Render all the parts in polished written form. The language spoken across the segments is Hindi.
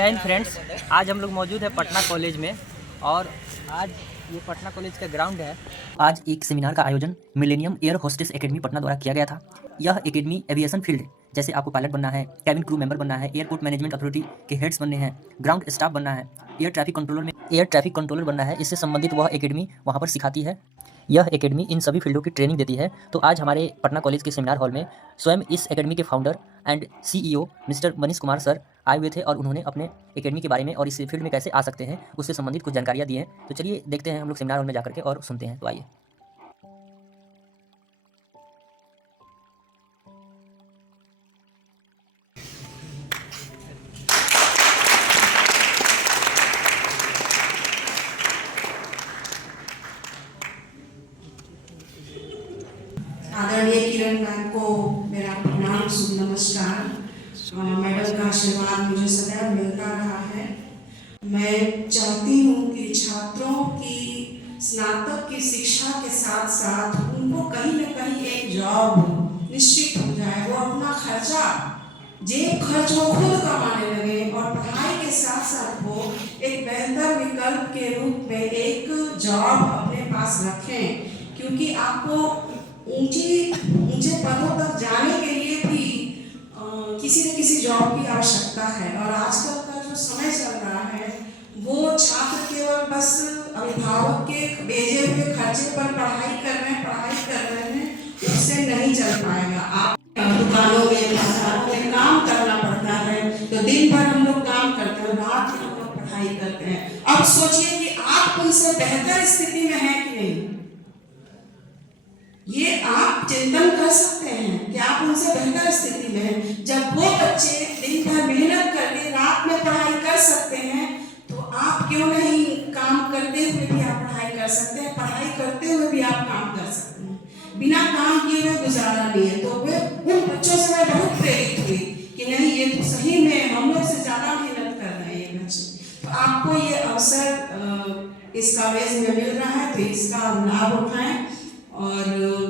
जय हिंद फ्रेंड्स। आज हम लोग मौजूद है पटना कॉलेज में और आज ये पटना कॉलेज का ग्राउंड है। आज एक सेमिनार का आयोजन millennium air hostess academy Patna द्वारा किया गया था। यह एकेडमी एविएशन फील्ड जैसे आपको पायलट बनना है, कैबिन क्रू मेंबर बनना है, एयरपोर्ट मैनेजमेंट अथॉरिटी के हेड्स बनने हैं, ग्राउंड स्टाफ बनना है, एयर ट्रैफिक कंट्रोलर बनना है, इससे संबंधित वह एकेडमी वहाँ पर सिखाती है। यह एकेडमी इन सभी फील्डों की ट्रेनिंग देती है। तो आज हमारे पटना कॉलेज के सेमिनार हॉल में स्वयं इस एकेडमी के founder and CEO mister Manish Kumar sir आए हुए थे और उन्होंने अपने एकेडमी के बारे में और इस फील्ड में कैसे आ सकते हैं उससे संबंधित कुछ जानकारियाँ दी हैं। तो चलिए देखते हैं हम लोग सेमिनार हॉल में जाकर के और सुनते हैं। तो आइए। आदरणीय किरण मैम को मेरा प्रणाम, शुभ नमस्कार। मैडम का आशीर्वाद मुझे सदैव मिलता रहा है। मैं चाहती हूँ कि छात्रों की स्नातक की शिक्षा के साथ साथ उनको कहीं न कहीं एक जॉब निश्चित हो जाए, वो अपना खर्चा जेब खर्च वो खुद कमाने लगे और पढ़ाई के साथ साथ वो एक बेहतर विकल्प के रूप में एक जॉब अपने पास रखें, क्योंकि आपको ऊंचे पदों तक जाने के लिए भी किसी न किसी जॉब की आवश्यकता है। और आजकल का जो समय चल रहा है वो छात्र केवल बस अभिभावक के भेजे हुए खर्चे पर पढ़ाई कर रहे हैं, उससे नहीं चल पाएगा। आप दुकानों में, बाजारों में काम करना पड़ता है, तो दिन भर हम लोग काम करते हैं, रात में हम लोग पढ़ाई करते हैं। अब सोचिए कि आप उनसे बेहतर स्थिति में हैं कि नहीं, ये आप चिंतन कर सकते हैं कि आप उनसे बेहतर स्थिति में हैं। जब वो बच्चे दिन भर मेहनत करके रात में पढ़ाई कर सकते हैं, तो आप क्यों नहीं काम करते हुए भी आप पढ़ाई कर सकते हैं, पढ़ाई करते हुए भी आप काम कर सकते हैं। बिना काम किए हुए गुजारा नहीं है। तो वे उन बच्चों से मैं बहुत प्रेरित हुई कि नहीं, ये तो सही में हम लोग से ज्यादा मेहनत कर रहे हैं ये बच्चे। तो आपको ये अवसर इस कॉलेज में मिल रहा है, तो इसका लाभ उठाएं। और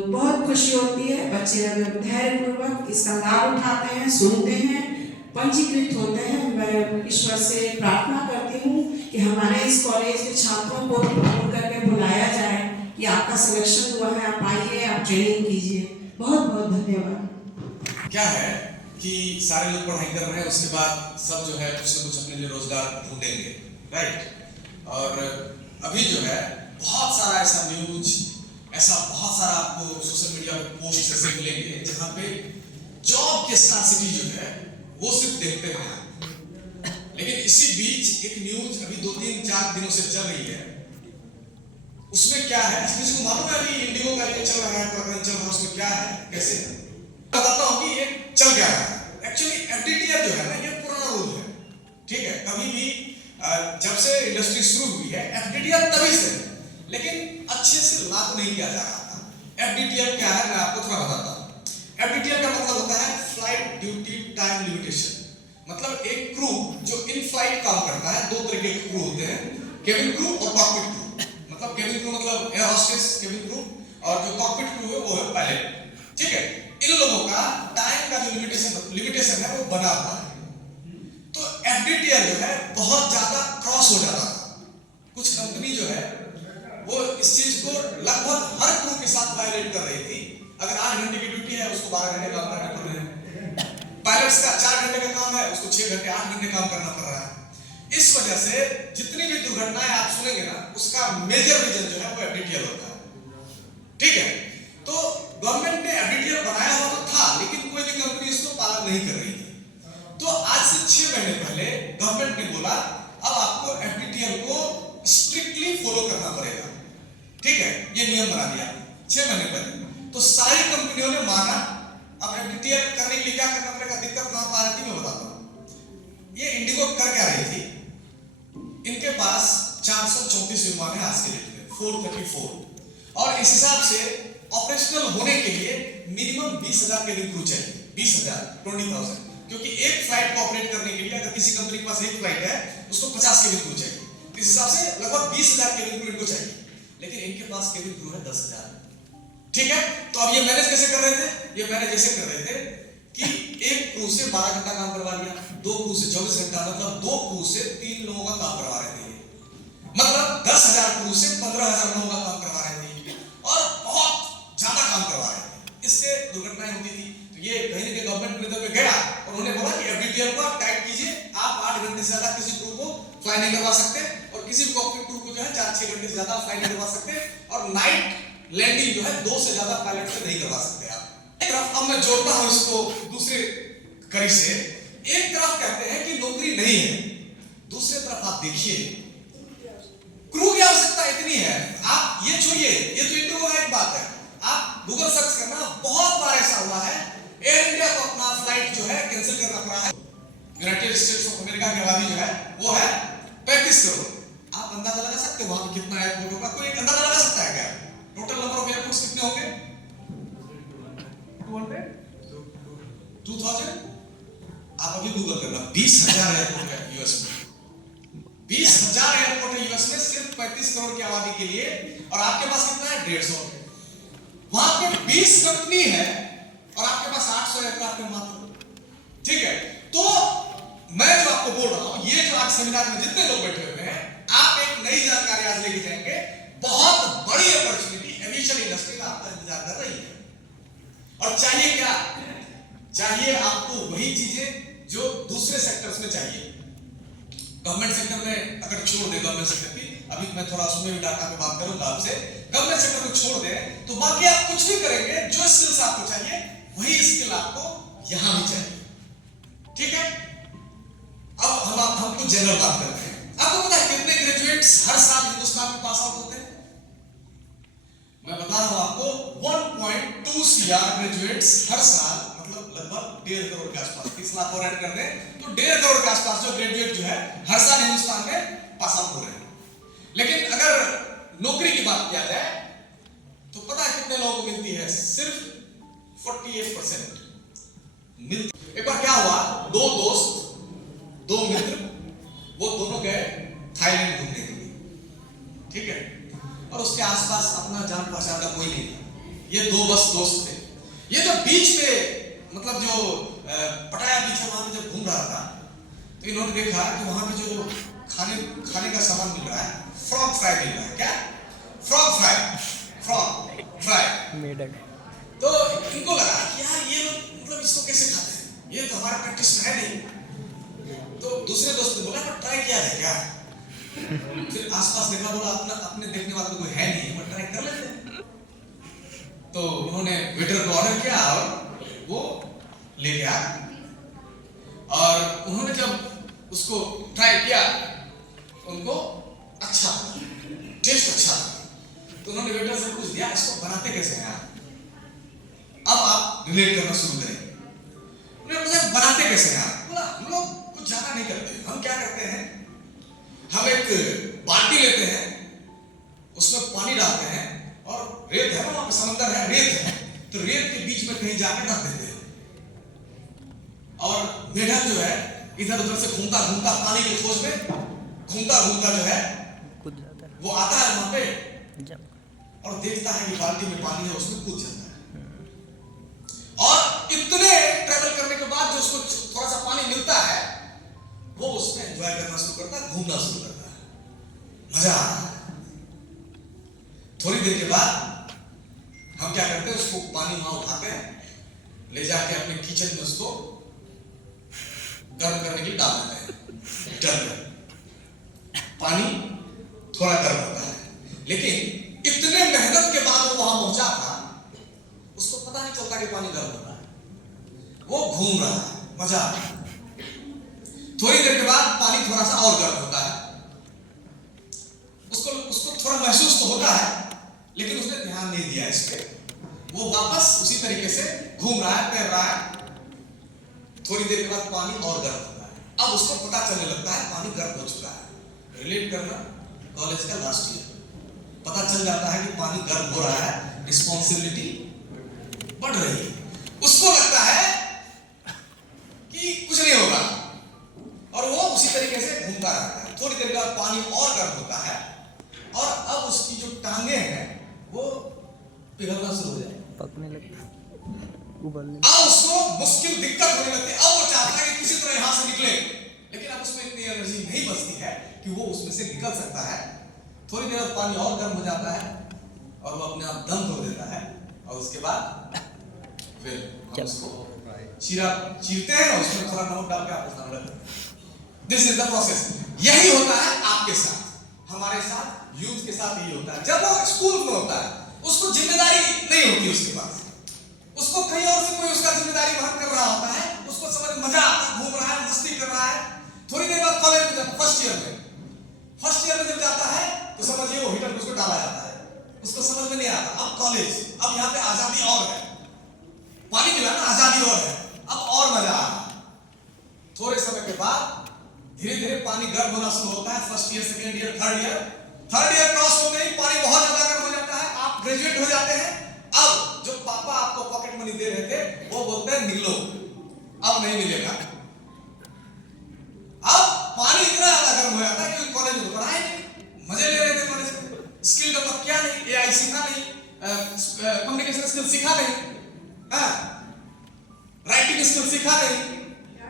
बहुत खुशी होती है, बच्चे अगर धैर्यपूर्वक इसका लाभ उठाते हैं, सुनते हैं, पंजीकृत होते हैं। मैं ईश्वर से प्रार्थना करती हूँ कि हमारे इस कॉलेज के छात्रों को भी फोन करके बुलाया जाए कि आपका सिलेक्शन हुआ है, आप आइए, आप ट्रेनिंग कीजिए। बहुत बहुत धन्यवाद। क्या है कि सारे लोग पढ़ाई कर रहे हैं, उसके बाद सब जो है कुछ न कुछ अपने लिए रोजगार ढूंढेंगे, राइट। और अभी जो है बहुत सारा ऐसा न्यूज, ऐसा बहुत सारा आपको सोशल मीडिया पे पोस्ट ऐसे मिलेंगे जहां पे जॉब की स्कार्सिटी जो है वो सिर्फ देखते हैं। लेकिन इसी बीच एक न्यूज अभी 2-3-4 दिनों से चल रही है। उसमें क्या है, किसी को मालूम है अभी इंडिगो का ये चल रहा है, प्रकरण चल रहा है, उसमें क्या है, कैसे बताता हूँ कि ये चल क्या रहा है। एक्चुअली एफडीटीआर जो है ना, ये पुराना रूल है, ठीक है। कभी भी जब से इंडस्ट्री शुरू हुई है एफडीटीआर तभी से, लेकिन अच्छे से लागू नहीं किया जा रहा था। एफडीटीआर क्या है मैं आपको थोड़ा बताता हूँ। एफडीटीआर का मतलब होता है फ्लाइट ड्यूटी टाइम लिमिटेशन। मतलब एक क्रू जो इन फ्लाइट काम करता है, 2 तरह के क्रू होते हैं, केबिन क्रू और कॉकपिट क्रू। मतलब केबिन क्रू मतलब एयर होस्टेस केबिन क्रू, और जो कॉकपिट क्रू है वो है पायलट, ठीक है। इन लोगों का टाइम का जो लिमिटेशन है वो बना हुआ है। तो एफडीटीआर जो है बहुत ज्यादा क्रॉस हो जाता था। कुछ कंपनी जो है वो इस चीज को लगभग हर क्रू के साथ वायलेट कर रही थी। अगर 8 घंटे की ड्यूटी है उसको 12 घंटे काम करना पड़ रहा है। पायलट्स का 4 घंटे का काम है, उसको 6 घंटे 8 घंटे काम करना पड़ रहा है। इस वजह से जितनी भी दुर्घटनाएं आप सुनेंगे ना, उसका मेजर रीजन जो है वो एफडीटीआर होता है, ठीक है। तो गवर्नमेंट ने एफडीटीआर बनाया हुआ तो था, लेकिन कोई भी कंपनी इसको पालन नहीं कर रही थी। तो आज से 6 महीने पहले गवर्नमेंट ने बोला अब आपको एफडीटीआर को स्ट्रिक्टली फॉलो करना पड़ेगा, ठीक है। ये नियम बना दिया 6 महीने पहले। तो सारी कंपनियों ने माना। अब एफडीटीआर करने के लिए क्या करना पड़ेगा, दिक्कत कहां पर आ रही थी मैं बताता हूं। ये इंडिगो कर क्या रही थी, इनके पास 434 विमान है आज के डेट में, 434, और इस हिसाब से ऑपरेशनल होने के लिए मिनिमम 20,000 केबिन क्रू चाहिए। 20,000 20,000, क्योंकि एक फ्लाइट को ऑपरेट करने के लिए अगर किसी कंपनी के पास एक फ्लाइट है उसको 50 केबिन क्रू चाहिए। इस हिसाब से लगभग 20,000 केबिन क्रू इनको चाहिए, लेकिन इनके पास केबिन क्रू है 10,000, ठीक है। तो अब ये मैनेज कैसे कर रहे थे, ये मैनेज ऐसे कर रहे थे कि एक क्रू से 12 घंटा काम करवा लिया, 2 क्रू से 24 घंटा, मतलब 2 क्रू से 3 लोगों का काम करवा रहे थे, मतलब 10,000 क्रू से 15,000 लोगों का काम करवा रहे थे और बहुत ज्यादा काम करवा रहे थे। इससे दुर्घटनाएं होती थी। तो ये कहीं ना कहीं गवर्नमेंट लेवल पे गया और उन्होंने बोला कि एफडीटीएल को टाइट कीजिए, आप 8 घंटे से ज्यादा किसी क्रू को फ्लाई नहीं करवा सकते और किसी भी कॉकपिट क्रू को जो है 4-6 घंटे से ज्यादा फ्लाई नहीं करवा सकते और नाइट लैंडिंग जो है 2 से ज्यादा पायलट से नहीं करवा सकते आप। एक तरफ अब मैं जोड़ता हूं इसको दूसरे कड़ी से, एक तरफ कहते हैं कि नौकरी नहीं है, दूसरे तरफ आप देखिए क्रू की आवश्यकता इतनी है। आप ये छोड़िए, ये तो इंटरव्यू का एक बात है, आप गूगल सर्च करना, बहुत बार ऐसा हुआ है एयर इंडिया को अपना फ्लाइट जो है कैंसिल करना पड़ा है। यूनाइटेड स्टेट्स ऑफ अमेरिका की आबादी जो है वो है 35 करोड़। आप अंदाजा लगा सकते हो वहां पे कितना एयरपोर्ट होगा? कोई अंदाजा लगा सकता है क्या? टोटल नंबर ऑफ एयरपोर्ट्स कितने होंगे? 200 2000। आप अभी गूगल करना, 20,000 एयरपोर्ट है यूएस में, 20,000 एयरपोर्ट है यूएस में सिर्फ 35 करोड़ की आबादी के लिए, और आपके पास कितना है? 150। वहां पे 20 कंपनी है और आपके पास 800 एयरक्राफ्ट है मात्र। ठीक है, तो मैं जो आपको बोल रहा हूं, ये जो आज सेमिनार में जितने लोग बैठे हुए हैं, आप एक नई जानकारी आज लेके जाएंगे। बहुत बड़ी अपॉर्चुनिटी एविएशन इंडस्ट्री में आपका इंतजार कर रही है। और चाहिए क्या? चाहिए आपको वही चीजें जो दूसरे सेक्टर्स में चाहिए। गवर्नमेंट सेक्टर में अगर छोड़ दे, गवर्नमेंट सेक्टर की अभी मैं थोड़ा उसमें भी डाटा में बात करूंगा आपसे, गवर्नमेंट सेक्टर को छोड़ दे तो बाकी आप कुछ भी करेंगे, जो स्किल्स आपको चाहिए वही स्किल आपको यहां भी चाहिए। ठीक है, अब हम कुछ जनरल बात करते हैं। आपको पता है कितने ग्रेजुएट्स हर साल हिंदुस्तान में पास आउट होते हैं? मैं बता रहा हूं आपको 1.2 CR ग्रेजुएट्स हर साल, मतलब लगभग 1.5 करोड़ के आसपास, 30 लाख और ऐड कर दें तो 1.5 करोड़ के आसपास जो ग्रेजुएट जो है हर साल हिंदुस्तान में पास आउट हो रहे हैं। लेकिन अगर नौकरी की बात किया जाए तो पता है कितने लोगों को मिलती है? सिर्फ 48% मिलती। एक बार क्या हुआ, 2 दोस्त, 2 मित्र, वो दोनों गए थाईलैंड घूमने के लिए। ठीक है, और उसके आसपास अपना जान पहचान का कोई नहीं था, ये 2 बस दोस्त थे। ये जब बीच पे, मतलब जो पटाया बीच वहां पे जब घूम रहा था तो इन्होंने देखा कि वहां पे जो खाने का सामान मिल रहा है, फ्रॉग फ्राई मिल रहा है। क्या? Frog fry Medak. तो इनको लगा कि यार ये लोग मतलब इसको कैसे खाते हैं, ये तो हमारे प्रैक्टिस में है नहीं। तो दूसरे दोस्त ने बोला ट्राई किया जाए क्या? फिर आसपास देखा, बोला अपने देखने वाला कोई है नहीं, हम ट्राई कर लेते हैं। तो उन्होंने वेटर को ऑर्डर किया और वो लेके आया, और उन्होंने जब उसको ट्राई किया उनको अच्छा, टेस्ट अच्छा, तो उन्होंने वेटर से पूछ दिया इसको बनाते कैसे हैं आप? अब आप रिलेट करना शुरू करें। उन्होंने पूछा बनाते कैसे हैं आप? बोला हम लोग कुछ ज्यादा नहीं करते, हम क्या करते हैं, हम एक बाल्टी लेते हैं, उसमें पानी डालते हैं और रेत है ना, वहां पे समंदर है, रेत है, तो रेत के बीच में कहीं जाकर रख देते हैं, और मेढक जो है इधर उधर से घूमता घूमता पानी की खोज में घूमता घूमता जो है वो आता है वहां पे और देखता है कि बाल्टी में पानी है, उसमें कूद जाता है। और इतने ट्रैवल करने के बाद जो उसको थोड़ा सा पानी मिलता है, वो उसमें एंजॉय करना शुरू करता है, घूमना शुरू करता है, मजा आता है। थोड़ी देर के बाद हम क्या करते हैं, उसको पानी वहां उठाते हैं, ले जाके अपने किचन में उसको गर्म करने के लिए डाल देते हैं। गर्म पानी थोड़ा गर्म होता है, लेकिन इतने मेहनत के बाद वो वहां पहुंचा था, उसको पता नहीं चलता कि पानी गर्म होता है, वो घूम रहा है, मजा आ रहा है। थोड़ी देर के बाद पानी थोड़ा सा और गर्म होता है, उसको थोड़ा महसूस तो होता है, लेकिन उसने ध्यान नहीं दिया इस पे, वो वापस उसी तरीके से घूम रहा है, तैर रहा है। थोड़ी देर के बाद पानी और गर्म होता है, अब उसको पता चलने लगता है पानी गर्म हो चुका है। रिलेट करना कॉलेज का लास्ट ईयर, पता चल जाता है कि पानी गर्म हो रहा है, रिस्पॉन्सिबिलिटी बढ़ रही है, उसको लगता है कि कुछ नहीं होगा, और वो उसी तरीके से घूमता रहता है। थोड़ी देर बाद पानी और गर्म होता है, और अब उसकी जो टांगे हैं वो पिघलना शुरू हो जाए, पकने लगे। अब उसको मुश्किल दिक्कत होने लगती है, अब वो चाहता है कि किसी तरह यहां से निकले, लेकिन अब उसमें इतनी एनर्जी नहीं बचती है कि वो उसमें से निकल सकता है। थोड़ी देर बाद पानी और गर्म हो जाता है और वो अपने आप दम तोड़ देता है, और उसके बाद फिर हम उसको चीरते हैं और उसमें थोड़ा नमक डाल के आपको खाना लगता है। This is the process. यही होता है आपके साथ, हमारे साथ, यूथ के साथ यही होता है। जब वो स्कूल में होता है, उसको जिम्मेदारी नहीं होती उसके पास, उसको कहीं और से कोई उसका जिम्मेदारी वहन कर रहा होता है, उसको समझ मजा आता है, घूम रहा है, मस्ती कर रहा है। थोड़ी देर बाद कॉलेज में जब फर्स्ट ईयर में जब जाता है तो समझिए वो हीटर उसको डाला जाता है, उसको समझ में नहीं आता। अब कॉलेज, अब यहाँ पे आजादी और है, पानी मिला ना, आजादी और है, अब और मजा आ रहा है। थोड़े समय के बाद धीरे धीरे पानी गर्म होना शुरू होता है। First year, second year, third year cross हो गई, पानी बहुत ज्यादा गर्म हो जाता है, आप ग्रेजुएट हो जाते हैं। अब जो पापा आपको पॉकेट मनी दे रहे थे वो बोलते हैं निकलो, अब नहीं मिलेगा। अब पानी इतना ज्यादा गर्म हो जाता है कि कॉलेज में पढ़ाए नहीं, मजे ले रहे थे कॉलेज में, स्किल डेवलप किया नहीं, एआई सीखा नहीं, कम्युनिकेशन स्किल सीखा नहीं, राइटिंग स्किल सीखा नहीं,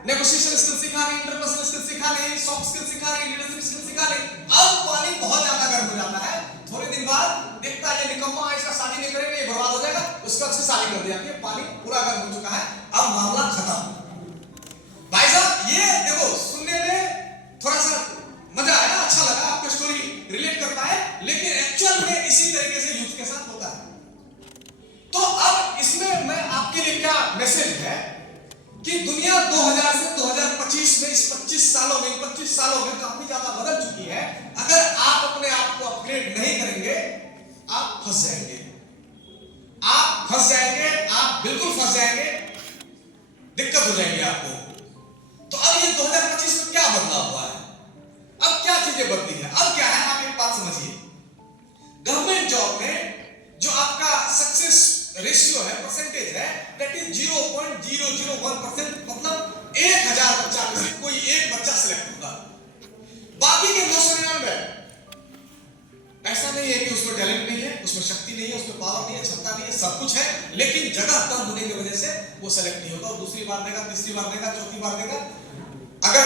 नेगोशिएशन स्किल सीखा नहीं, इंटरपर्सनल स्किल सीखा नहीं, सॉफ्ट स्किल सीखा नहीं, लीडरशिप स्किल सीखा नहीं। अब पानी बहुत ज्यादा गर्म हो जाता है। थोड़े दिन बाद देखता है ये निकम्मा है, इसका शादी नहीं करेंगे, ये बर्बाद हो जाएगा, उसका उससे शादी कर दिया, पानी पूरा गर्म हो चुका है, अब मामला खत्म। भाई साहब ये देखो, सुनने में थोड़ा सा मजा आया, अच्छा लगा, आपको स्टोरी रिलेट कर पाए, लेकिन एक्चुअल में इसी तरीके से यूथ के साथ होता है। तो अब इसमें मैं आपके लिए क्या मैसेज है कि दुनिया 2000 से 2025 में, इस 25 सालों में काफी ज्यादा बदल चुकी है। अगर आप अपने आप को अपग्रेड नहीं करेंगे, आप फंस जाएंगे, आप बिल्कुल फंस जाएंगे, दिक्कत हो जाएगी आपको। तो अब ये 2025 में क्या बदलाव हुआ है, अब क्या चीजें बदली है, अब क्या है, आप एक बात समझिए। गवर्नमेंट जॉब में जो आपका सक्सेस रेशियो है, परसेंटेज है, दैट इज 0.001%, मतलब 1000 बच्चा में से कोई एक बच्चा सिलेक्ट होगा, बाकी के 999। ऐसा नहीं है कि उसमें टैलेंट नहीं है, उसमें शक्ति नहीं है, उसमें पावर नहीं है, क्षमता नहीं है, सब कुछ है, लेकिन जगह कम होने की वजह से वो सेलेक्ट नहीं होगा। और दूसरी बार देगा, तीसरी बार देगा, चौथी बार देगा, अगर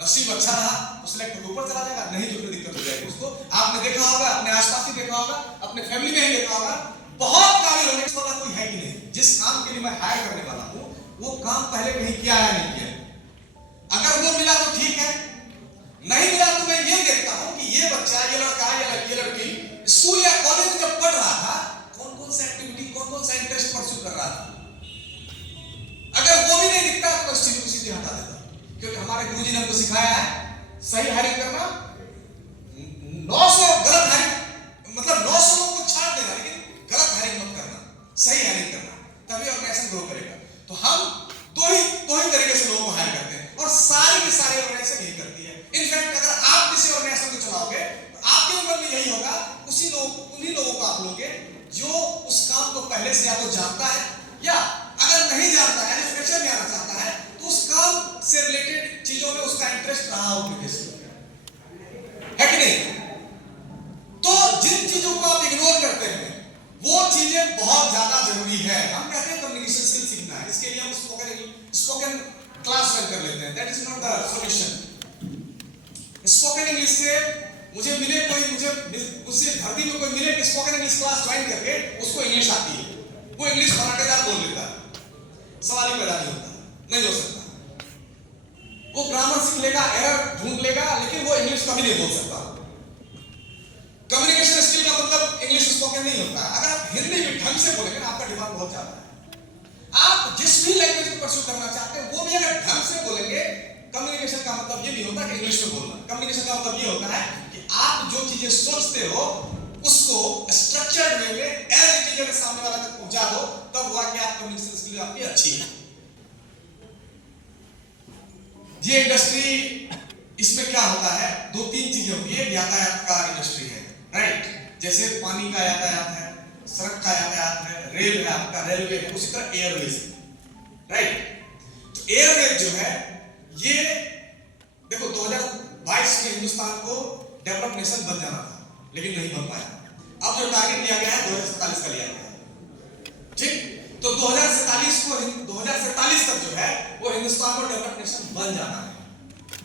नसीब अच्छा रहा तो सिलेक्ट होकर ऊपर चला जाएगा, नहीं तो फिर दिक्कत हो जाएगी उसको। आपने देखा होगा, अपने आसपास ही देखा होगा, अपने फैमिली में ही देखा होगा, बहुत काबिल होने वाला कोई है कि नहीं, जिस काम के लिए मैं हायर करने वाला हूं वो काम पहले कहीं किया है नहीं किया। अगर वो मिला तो ठीक है, नहीं मिला तो मैं ये देखता हूं कि ये बच्चा, ये लड़का या ये लड़की स्कूल या कॉलेज में जब पढ़ रहा था, कौन कौन सा एक्टिविटी, कौन कौन सा इंटरेस्ट परस्यू कर रहा था। अगर वो भी नहीं दिखता तो उस चीज को सीधे हटा देता, क्योंकि हमारे गुरुजी ने हमको सिखाया है सही हायरिंग करना, 900 गलत हायरिंग, मतलब 900 लोगों को छाट देना, लेकिन गलत हायरिंग मत करना, सही हायरिंग करना, तभी ऑर्गेनाइजेशन ग्रो करेगा। तो हम दो ही तरीके से लोगों को हायर करते हैं, और सारी की सारी ऑर्गेनाइजेशन यही करती है। इनफैक्ट अगर आप किसी ऑर्गेनाइजेशन को चलाओगे तो आपके ऊपर में यही होगा, उन्हीं लोगों को आप लोगे जो उस काम को पहले से या तो जानता है, या अगर नहीं जानता है, फ्रेशर में आना चाहता है, तो उस काम से रिलेटेड चीजों में उसका इंटरेस्ट रहा हो है कि नहीं। तो जिन चीजों को आप इग्नोर करते हैं वो चीजें बहुत ज्यादा जरूरी है। हम कहते हैं कम्युनिकेशन स्किल सीखना है, इसके लिए हम स्पोकन क्लास रन कर लेते हैं, that is not the solution. Spoken English से मुझे उससे धरती में कोई मिले कि स्पोकन इंग्लिश क्लास ज्वाइन करके उसको इंग्लिश आती है, वो इंग्लिश फटाकेदार बोल लेता है, सवाल ही पैदा नहीं होता, नहीं हो सकता। वो ग्रामर सीख लेगा, एरर ढूंढ लेगा, लेकिन वो इंग्लिश कभी नहीं बोल सकता। कम्युनिकेशन स्किल का मतलब इंग्लिश स्पोकन नहीं होता है। अगर आप हिंदी में ढंग से बोलेंगे ना, आपका दिमाग बहुत ज्यादा है, आप जिस भी लैंग्वेज को परस्यू करना चाहते हैं वो भी अगर ढंग से बोलेंगे। कम्युनिकेशन का मतलब ये नहीं होता कि इंग्लिश में बोलना, कम्युनिकेशन का मतलब ये होता है कि आप जो चीजें सोचते हो उसको स्ट्रक्चर्ड वे में एज इट इज अगर सामने वाला तक पहुंचा दो, तब हुआ कि आप कम्युनिकेशन स्किल आपकी अच्छी है। ये इंडस्ट्री, इसमें क्या होता है, दो तीन चीजें होती है। यातायात का इंडस्ट्री है, राइट, जैसे पानी का यातायात है, सड़क का यातायात है, रेल है, आपका रेलवे है, उसी तरह एयरवेज है, राइट। तो एयरवेज जो है ये देखो 2022 में हिंदुस्तान को डेवलप नेशन बन जाना था, लेकिन नहीं बन पाया। अब जो टारगेट लिया गया है 2047 का लिया गया है, ठीक। तो 2047 तक जो है वो हिंदुस्तान को डेवलप्ड नेशन बन जाना है।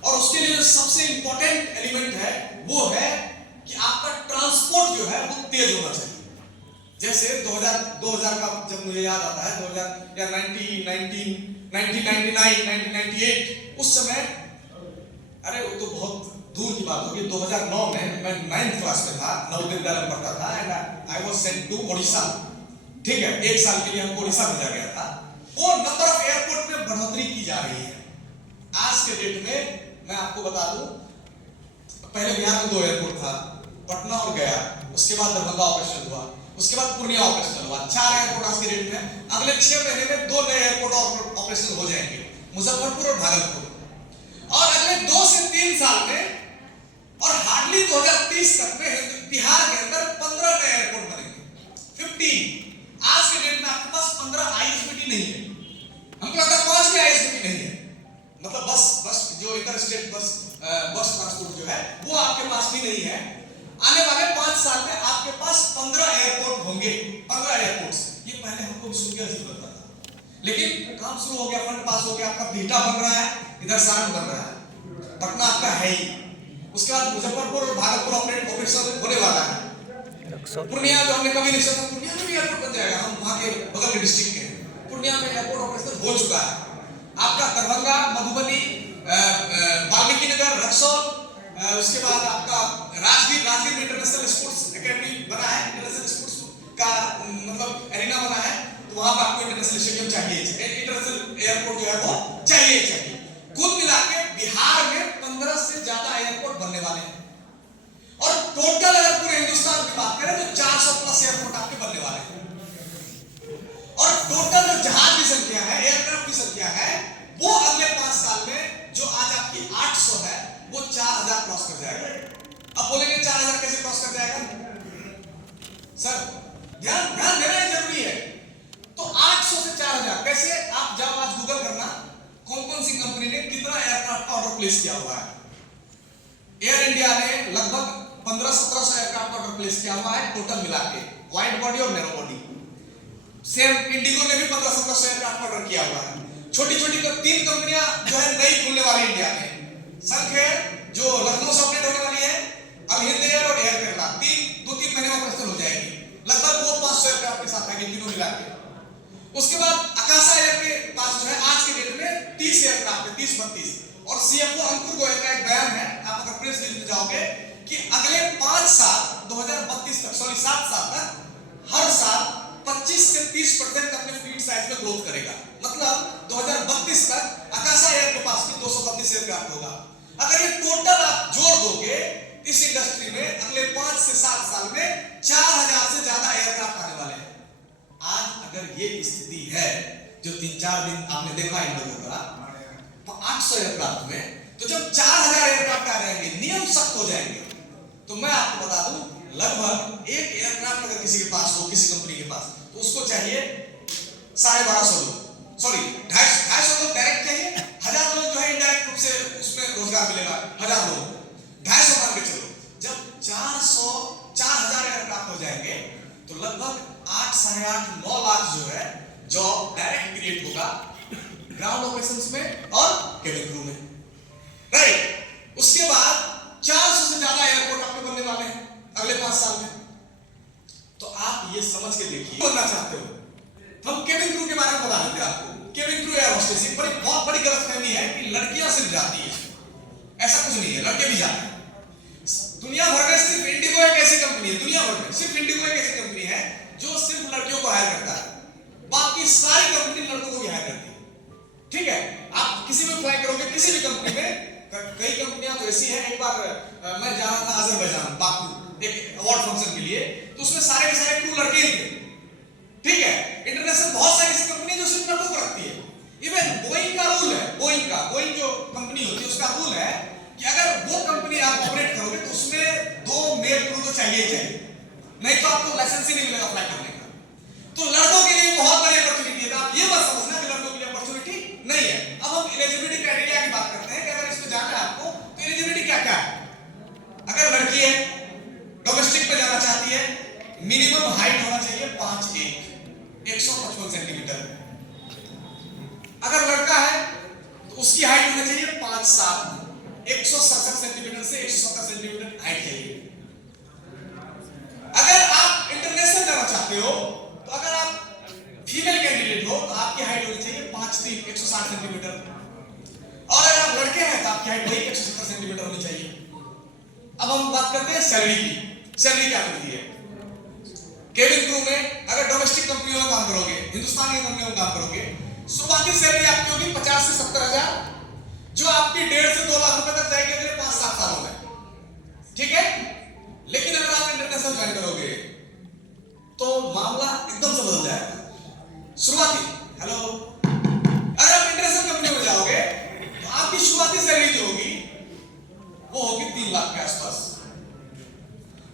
और उसके लिए जो सबसे इंपॉर्टेंट एलिमेंट है वो है कि आपका ट्रांसपोर्ट जो है वो तेज होना चाहिए। जैसे 2000 का जब मुझे याद आता है 2000 या 1998 उस समय, अरे वो तो बहुत दूर की बात होगी, 2009 में मैं 9th क्लास में था, नवोदय विद्यालय में पढ़ता था and I was sent to Odisha. ठीक है, 1 साल के लिए हमको ओडिशा भेजा गया था। वो नंबर ऑफ एयरपोर्ट में बढ़ोतरी की जा रही है। आज के डेट में मैं आपको बता दूं, पहले बिहार में 2 एयरपोर्ट था, पटना और गया, उसके बाद दरभंगा ऑपरेशन हुआ, उसके बाद पूर्णिया ऑपरेशन हुआ, 4 एयरपोर्ट आज के डेट में। अगले 6 महीने में 2 नए एयरपोर्ट और ऑपरेशन हो जाएंगे, मुजफ्फरपुर और भागलपुर। और अगले 2 से 3 साल में और हार्डली 2030 तक में बिहार के अंदर 15 नए एयरपोर्ट बनेंगे, 15। आज के डेट में आपके पास 15 आईएसबीटी नहीं है, हमको लगता है 5 भी आईएसबीटी नहीं है। मतलब बस जो इंटर स्टेट बस ट्रांसपोर्ट जो है वो आपके पास भी नहीं है। आने वाले 5 साल में आपके पास 15 एयरपोर्ट होंगे, 15 एयरपोर्ट्स। ये पहले हमको भी सुन के अजीब लगता था, लेकिन काम शुरू हो गया, फंड पास हो गया, आपका बिहटा बन रहा है, इधर सारण बन रहा है, पटना आपका है ही, उसके बाद मुजफ्फरपुर और भागलपुर ऑपरेशन होने वाला है। पूर्णिया जो हमने कभी नहीं सोचा, पूर्णिया में भी एयरपोर्ट बन जाएगा, हम वहां के बगल के डिस्ट्रिक्ट के हैं, पूर्णिया में एयरपोर्ट ऑपरेशन हो चुका है। आपका दरभंगा, मधुबनी, वाल्मीकि नगर, रक्सौल, उसके बाद आपका राजगीर में इंटरनेशनल स्पोर्ट्स एकेडमी बना है, इंटरनेशनल स्पोर्ट्स का मतलब एरिना बना है, तो वहां पर आपको इंटरनेशनल स्टेडियम चाहिए, इंटरनेशनल एयरपोर्ट जो है वो चाहिए। कुल मिला के बिहार में 15 से ज्यादा एयरपोर्ट बनने वाले हैं। और टोटल अगर पूरे हिंदुस्तान की बात करें तो 400 प्लस एयरपोर्ट आपके बनने वाले हैं। और टोटल जो जहाज की संख्या है, एयरक्राफ्ट की संख्या है, वो अगले 5 साल में जो आज आपकी 800 है वो 4000 क्रॉस कर जाएगा। अब बोलेंगे 4000 कैसे क्रॉस कर जाएगा? सर ध्यान देना जरूरी है। तो 800 से 4000 कैसे? आप जाओ आज गूगल करना, कौन सी कंपनी ने कितना एयरक्राफ्ट का ऑर्डर प्लेस किया हुआ है। एयर इंडिया ने लगभग 1500-1700 एयरक्राफ्ट ऑर्डर प्लेस किया हुआ है टोटल मिला के, वाइड बॉडी और नैरो बॉडी। सेम इंडिगो ने भी 1500-1700 एयरक्राफ्ट ऑर्डर किया हुआ है। छोटी 3 कंपनियां जो है नई खुलने वाली इंडिया में, संख एयर जो लखनऊ से ऑपरेट होने वाली है, अब हिंद एयर और एयर केरला, 2-3 महीने में ऑपरेशन हो जाएगी। लगभग वो 500 एयरक्राफ्ट के साथ आएंगे तीनों मिला के। उसके बाद आकाशा एयर के पास जो है आज के डेट में 30 एयरक्राफ्ट है, 30-32। और सीएफओ अंकुर गोयल का एक बयान है, आप अगर प्रेस रिलीज में जाओगे, कि अगले 5 साल 2032 तक, 7 साल तक हर साल 25 से 30% अपने फ्लीट साइज में ग्रोथ करेगा। मतलब 2032 तक आकाशा एयर के पास भी 232 एयरक्राफ्ट होगा। अगर ये टोटल आप जोड़ दोगे इस इंडस्ट्री में अगले 5 से 7 साल में 4000 से ज्यादा एयरक्राफ्ट आने वाले हैं। आज अगर ये स्थिति है जो 3-4 दिन आपने देखा इन लोगों का, 800 एयरक्राफ्ट में, तो जब 4000 एयरक्राफ्ट आ जाएंगे, नियम सख्त हो जाएंगे, तो मैं आपको बता दूं लगभग एक एयरक्राफ्ट अगर किसी के पास हो, किसी कंपनी के पास, तो उसको चाहिए 1250 लोग, सॉरी 250 लोग डायरेक्ट चाहिए, 1000 लोग जो है इनडायरेक्ट रूप से उसमें रोजगार मिलेगा, 1000 लोग, 250 मान के चलो। जब 4000 एयरक्राफ्ट हो जाएंगे तो लगभग 8-9 लाख जो है जॉब डायरेक्ट क्रिएट होगा ग्राउंड ऑपरेशंस में और केबिन क्रू में, राइट। उसके बाद 400 से ज्यादा एयरपोर्ट आपके बनने वाले हैं अगले 5 साल में। तो आप ये समझ के देखिए, बनना चाहते हो, हम केबिन क्रू के बारे में बता देते हैं आपको। केबिन क्रू एयर होस्टेस एक बहुत बड़ी गलतफहमी है कि लड़कियां सिर्फ जाती है, ऐसा कुछ नहीं है, लड़के भी जाते हैं। दुनिया भर में सिर्फ इंडिगो एक ऐसी कंपनी है, दुनिया भर में सिर्फ इंडिगो एक ऐसी कंपनी है जो सिर्फ लड़कियों को हायर करता है, बाकी सारी कंपनी लड़कों को भी हायर करती है। ठीक है, आप किसी भी फ्लाई करोगे किसी भी कंपनी में, कई कंपनियां तो ऐसी हैं, एक बार मैं जा रहा था अजरबैजान बाकू एक अवार्ड फंक्शन के लिए, तो उसमें सारे के सारे क्रू लड़के ही थे। ठीक है, इंटरनेशनल बहुत सारी ऐसी कंपनी जो सिर्फ लड़कों को रखती है। इवन बोइंग का रूल है, बोइंग जो कंपनी होती है उसका रूल है कि अगर वो कंपनी आप ऑपरेट करोगे तो उसमें 2 मेल क्रू तो चाहिए, नहीं तो आपको लाइसेंस ही नहीं मिलेगा फ्लाई करने का। तो लड़कों के लिए बहुत बड़ी अपॉर्चुनिटी है। आप ये मत समझना कि लड़कों के लिए अपॉर्चुनिटी नहीं है। अब हम एलिजिबिलिटी क्राइटेरिया की बात करते हैं कि अगर इसमें जाना है आपको तो एलिजिबिलिटी क्या क्या है। अगर लड़की है, डोमेस्टिक पे जाना चाहती है, मिनिमम हाइट होना चाहिए 5'1", 155 सेंटीमीटर। अगर लड़का है तो उसकी हाइट होनी चाहिए 5'7", 167 सेंटीमीटर से 170 सेंटीमीटर हाइट चाहिए। अगर आप इंटरनेशनल जाना चाहते हो तो अगर आप फीमेल कैंडिडेट हो तो आपकी हाइट होनी चाहिए 5'3", 160 सेंटीमीटर। और अगर आप लड़के हैं तो आपकी हाइट वही 170 सेंटीमीटर होनी चाहिए। अब हम बात करते हैं सैलरी की। सैलरी क्या मिलती है केबिन क्रू में? अगर डोमेस्टिक कंपनियों में काम करोगे, हिंदुस्तान की कंपनियों में काम करोगे, शुरुआती सैलरी आपकी होगी 50 से 70 हजार, जो आपकी 1.5 से 2 लाख रुपए तक जाएगी अगले 5-7 सालों में। ठीक है? लेकिन अगर आप इंटरनेशनल ज्वाइन करोगे तो मामला एकदम से बदल जाएगा। शुरुआती हेलो अगर आप इंटरनेशनल कंपनी में जाओगे तो आपकी शुरुआती सैलरी जो होगी वो होगी 3 लाख के आसपास।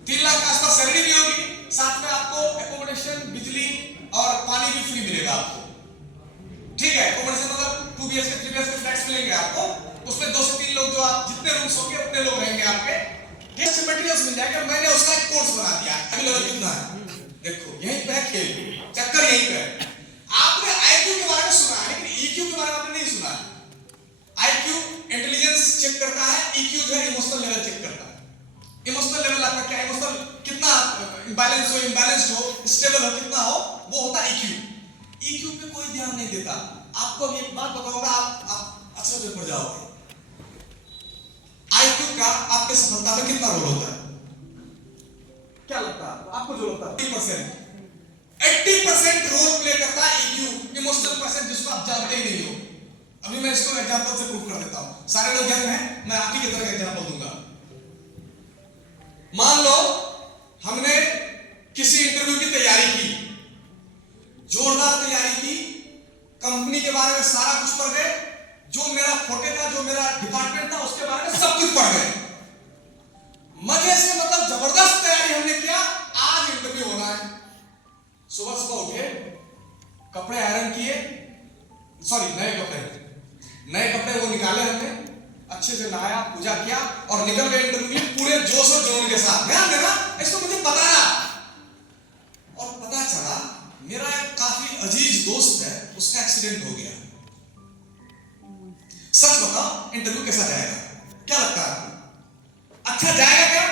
3 लाख के आसपास सैलरी भी होगी, साथ में आपको एकोमोडेशन, बिजली और पानी भी फ्री मिलेगा आपको। ठीक है? एकोमोडेशन मतलब 2 BHK 3 BHK फ्लैट्स मिलेंगे आपको, उसमें 2 से 3 लोग, जो आप जितने रूम्स होंगे उतने लोग रहेंगे आपके। टेस्ट मटेरियल्स मिल जाएगा। मैंने उसका एक कोर्स बना दिया। अभी लोग कितना है देखो, यहीं पे है खेल, चक्कर यहीं पे है। आपने IQ के बारे में सुना है लेकिन EQ के बारे में आपने नहीं सुना है। IQ इंटेलिजेंस चेक करता है, EQ जो है इमोशनल लेवल चेक करता है। इमोशनल लेवल आपका क्या है, इमोशनल कितना बैलेंस हो, इम्बैलेंस्ड हो, स्टेबल हो, कितना हो, वो होता है EQ। EQ पे कोई ध्यान नहीं देता। आपको अभी एक बात बताऊंगा, आप अच्छे से पढ़ जाओगे। IQ का आपके सफलता में कितना रोल होता है? क्या लगता है आपको? जो लगता है 80% रोल प्ले करता है EQ, इमोशनल पर्सन, जिसको आप जानते ही नहीं हो। अभी मैं इसको एग्जांपल से प्रूव कर देता हूं। सारे लोग यंग हैं, मैं आप ही की तरह का एग्जांपल दूंगा। मान लो हमने किसी इंटरव्यू की तैयारी की, जोरदार तैयारी की, कंपनी के बारे में सारा कुछ पढ़ गए, जो मेरा फोटे था, जो मेरा डिपार्टमेंट था, उसके बारे में सब कुछ पढ़ गए। मजे से, मतलब जबरदस्त तैयारी हमने किया। आज इंटरव्यू होना है। सुबह सुबह उठे, कपड़े आयरन किए, नए कपड़े वो निकाले हमने, अच्छे से नहाया, पूजा किया और निकल गए इंटरव्यू पूरे जोश और जुनून के साथ। ध्यान देना, इसको मुझे बताया और पता चला मेरा एक काफी अजीज दोस्त है, उसका एक्सीडेंट हो गया। सच बताओ, इंटरव्यू कैसा जाएगा? क्या लगता है? अच्छा जाएगा क्या?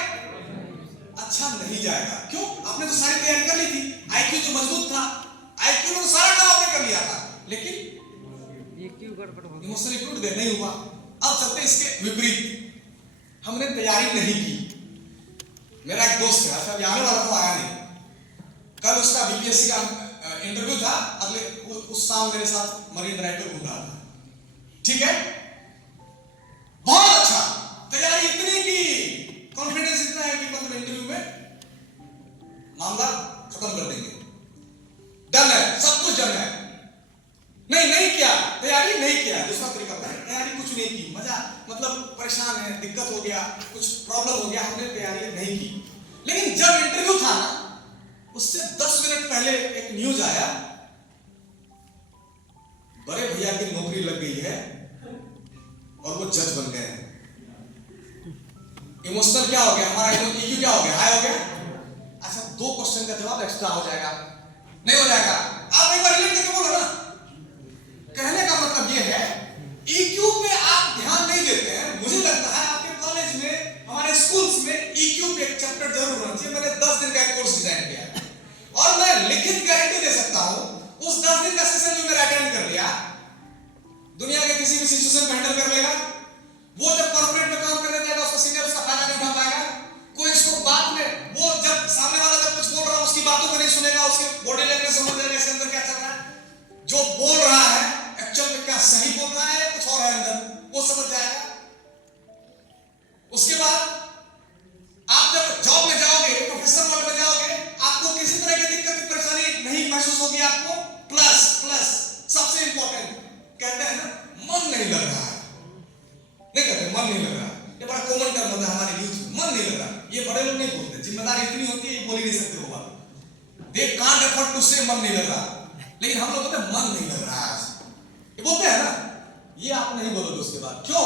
अच्छा नहीं जाएगा। क्यों? आपने तो सारी तैयारी कर ली थी। IQ जो मजबूत था, IQ ने तो सारा काम आपने कर लिया था, लेकिन इमोशनली टूट गए, नहीं हुआ। अब चलते इसके विपरीत, हमने तैयारी नहीं की। मेरा एक दोस्त है, अच्छा आने वाला तो आया नहीं, कल उसका BPSC का इंटरव्यू था, अगले उस शाम मेरे साथ मरीन ड्राइव पे घूम रहा था। ठीक है? बहुत अच्छा, तैयारी इतनी की, कॉन्फिडेंस इतना है कि मतलब इंटरव्यू में मामला खत्म कर देंगे, डन है, सब कुछ डन है। नहीं किया, तैयारी नहीं किया। दूसरा तरीका था, तैयारी कुछ नहीं की, मजा, मतलब परेशान है, दिक्कत हो गया, कुछ प्रॉब्लम हो गया, हमने तैयारी नहीं की। लेकिन जब इंटरव्यू था ना, उससे 10 मिनट पहले एक न्यूज आया, बड़े भैया की नौकरी लग गई है और वो जज बन गए हैं। इमोशनल क्या हो गया हमारा? EQ क्या हो गया? हाई हो गया। अच्छा, 2 क्वेश्चन का जवाब एक्स्ट्रा हो जाएगा, नहीं हो जाएगा? आप एक बार रिलेट करके बोलो ना। कहने का मतलब ये है, EQ पे आप ध्यान नहीं देते हैं। मुझे लगता है आपके कॉलेज में, हमारे स्कूल्स में EQ पे एक चैप्टर जरूर होना चाहिए। मैंने 10 दिन का एक कोर्स डिजाइन किया है और मैं लिखित गारंटी दे सकता हूं, उस 10 दिन का सेशन जो मैंने अटेंड कर लिया, दुनिया के किसी भी सिचुएशन को हैंडल कर लेगा। वो जब कॉर्पोरेट में काम करने जाएगा, उसका सीनियर उसका फायदा नहीं उठा पाएगा। कोई इसको बात में, वो जब सामने वाला जब कुछ बोल रहा है, उसकी बातों को नहीं सुनेगा, उसके बॉडी लैंग्वेज समझ लेगा इसके अंदर क्या चल रहा है, जो बोल रहा है एक्चुअल में क्या सही बोल रहा है, कुछ और है अंदर, वो समझ जाएगा। उसके बाद आप जब जॉब में जाओगे, प्रोफेशनल वर्ल्ड में जाओगे, आपको किसी तरह की दिक्कत की परेशानी नहीं महसूस होगी आपको। प्लस सबसे इंपॉर्टेंट, कहते हैं ना, मन नहीं लग रहा है, नहीं कहते मन नहीं लग रहा। ये बड़ा कॉमन टर्म होता है हमारे यूथ में, मन नहीं लग रहा। ये बड़े लोग नहीं बोलते, जिम्मेदारी इतनी होती है, ये बोल ही नहीं सकते वो बात। दे कांट अफोर्ड टू से मन नहीं लग रहा, लेकिन हम लोग बोलते हैं मन नहीं लग रहा है, ये बोलते हैं ना। ये आप नहीं बोलोगे उसके बाद। क्यों?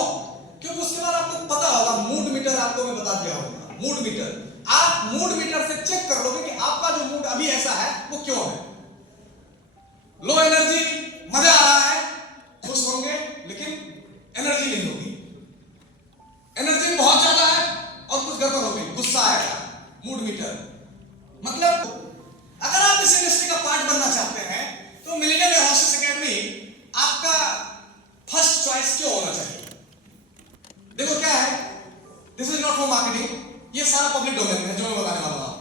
क्योंकि उसके बाद आपको पता होगा, मूड मीटर आपको मैं बता दिया होगा। मूड मीटर, आप मूड मीटर से चेक कर लोगे कि आपका जो मूड अभी ऐसा है वो क्यों है। लो एनर्जी, मजा आ रहा है, खुश होंगे, लेकिन एनर्जी नहीं होगी। एनर्जी बहुत ज्यादा है और कुछ गड़बड़ हो गई, गुस्सा आएगा, मूड मीटर। मतलब अगर आप इस इंडस्ट्री का पार्ट बनना चाहते हैं तो मिलेनियम एयर होस्टेस एकेडमी आपका फर्स्ट चॉइस क्यों होना चाहिए? देखो क्या है, this is not for marketing, ये सारा पब्लिक डोमेन है जो मैं बताने वाला हूं।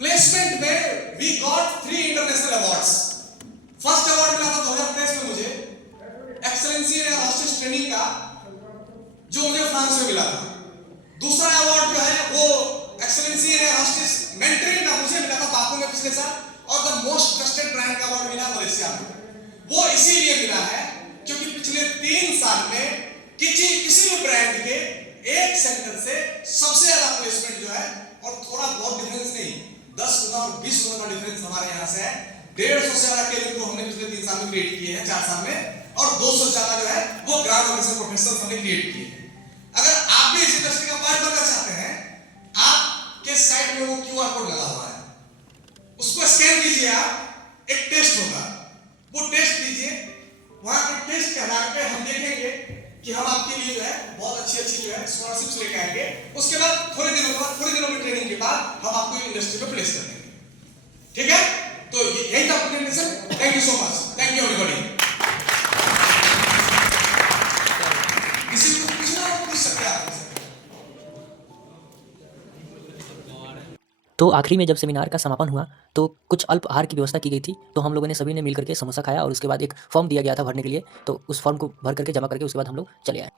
प्लेसमेंट में we got 3 international awards. First award मिला था 2023 में मुझे एक्सेलेंसी एयर होस्टेस ट्रेनिंग का, जो मुझे फ्रांस में मिला था। दूसरा अवार्ड जो है वो एक्सेलेंसी एयर होस्टेस मेंटरिंग का मुझे मिला था बाकू में पिछले साल, और द मोस्ट ट्रस्टेड ब्रांड का अवार्ड मिला मलेशिया में। वो इसीलिए मिला है क्योंकि पिछले 3 साल में किसी भी ब्रांड के एक सेंटर से सबसे ज्यादा प्लेसमेंट जो है, और थोड़ा बहुत डिफरेंस नहीं, 10 गुना और 20 गुना का डिफरेंस हमारे यहाँ से है। 150 से ज्यादा केबिन को हमने पिछले 3 साल में क्रिएट किए हैं, 4 साल में, और 200 से ज्यादा जो है वो ग्राउंड ऑफिसर प्रोफेशनल्स हमने क्रिएट किए हैं। अगर आप भी इस इंडस्ट्री का पार्ट बनना चाहते हैं, आपके साइड में वो QR कोड लगा हुआ है, उसको स्कैन कीजिए, आप एक टेस्ट होगा, वो टेस्ट दीजिए। वहां के टेस्ट के आधार पे हम देखेंगे कि हम आपके लिए जो है बहुत अच्छी जो है स्कॉलरशिप्स लेके आएंगे। उसके बाद थोड़े दिनों में ट्रेनिंग के बाद हम आपको इंडस्ट्री में प्लेस कर देंगे। ठीक है, तो यही था presentation. Thank you so much, thank you everybody. किसी को पूछना हो पूछ सकते हैं आप। तो आखिरी में जब सेमिनार का समापन हुआ तो कुछ अल्प आहार की व्यवस्था की गई थी। तो हम लोगों ने सभी ने मिल करके समोसा खाया और उसके बाद एक फॉर्म दिया गया था भरने के लिए, तो उस फॉर्म को भर करके जमा करके उसके बाद हम लोग चले आए।